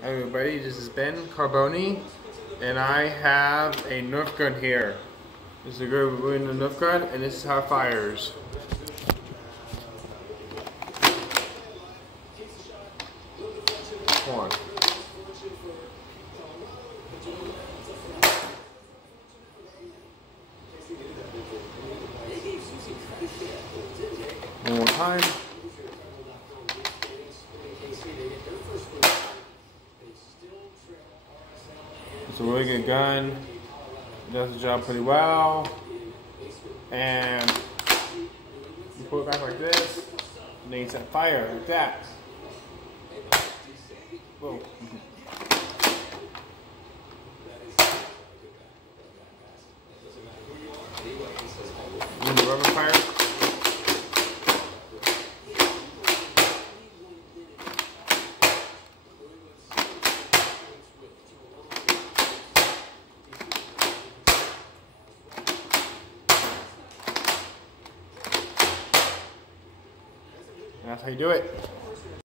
Hi everybody, this is Ben Carboni, and I have a Nerf gun here. This is a good with a Nerf gun, and this is how it fires. Come on. One more time. It's a really good gun. It does the job pretty well. And you pull it back like this, and then you set fire like that. Boom. And the rubber fire. And that's how you do it.